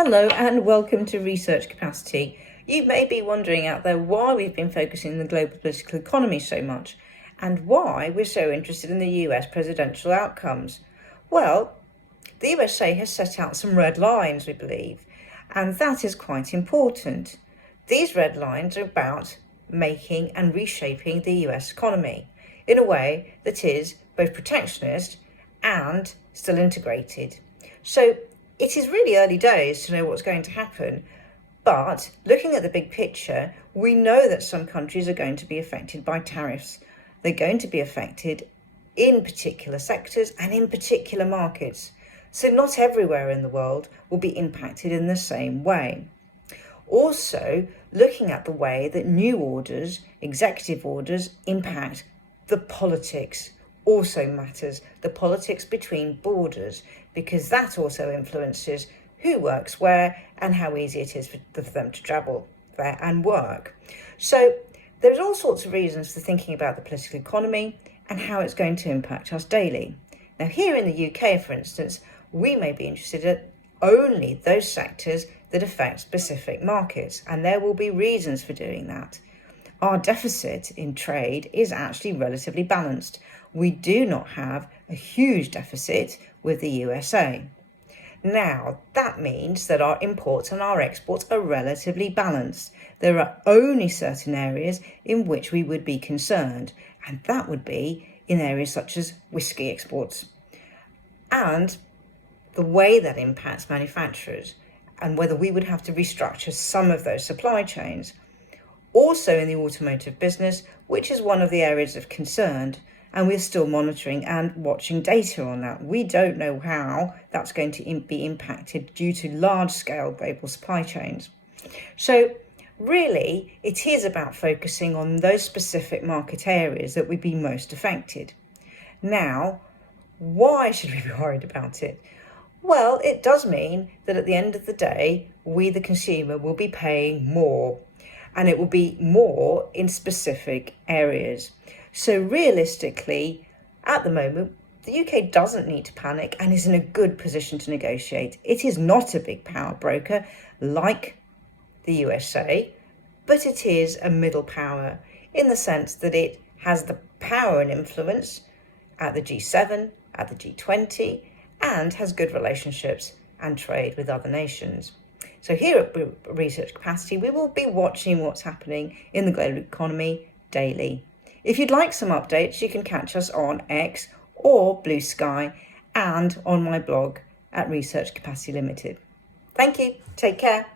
Hello and welcome to Research Capacity. You may be wondering out there why we've been focusing on the global political economy so much and why we're so interested in the US presidential outcomes. Well, the USA has set out some red lines, we believe, and that is quite important. These red lines are about making and reshaping the US economy in a way that is both protectionist and still integrated. So it is really early days to know what's going to happen, but looking at the big picture, we know that some countries are going to be affected by tariffs. They're going to be affected in particular sectors and in particular markets. So not everywhere in the world will be impacted in the same way. Also, looking at the way that new orders, executive orders, impact the politics also matters, the politics between borders, because that also influences who works where and how easy it is for them to travel there and work. So there's all sorts of reasons for thinking about the political economy and how it's going to impact us daily. Now, here in the UK, for instance, we may be interested in only those sectors that affect specific markets, and there will be reasons for doing that. Our deficit in trade is actually relatively balanced. We do not have a huge deficit with the USA. Now, that means that our imports and our exports are relatively balanced. There are only certain areas in which we would be concerned, and that would be in areas such as whisky exports. And the way that impacts manufacturers and whether we would have to restructure some of those supply chains. Also in the automotive business, which is one of the areas of concern, and we're still monitoring and watching data on that. We don't know how that's going to be impacted due to large-scale global supply chains. So really, it is about focusing on those specific market areas that would be most affected. Now, why should we be worried about it? Well, it does mean that at the end of the day, we, the consumer, will be paying more, and it will be more in specific areas. So realistically, at the moment, the UK doesn't need to panic and is in a good position to negotiate. It is not a big power broker like the USA, but it is a middle power in the sense that it has the power and influence at the G7, at the G20, and has good relationships and trade with other nations. So here at Research Capacity, we will be watching what's happening in the global economy daily. If you'd like some updates, you can catch us on X or Blue Sky and on my blog at Research Capacity Limited. Thank you. Take care.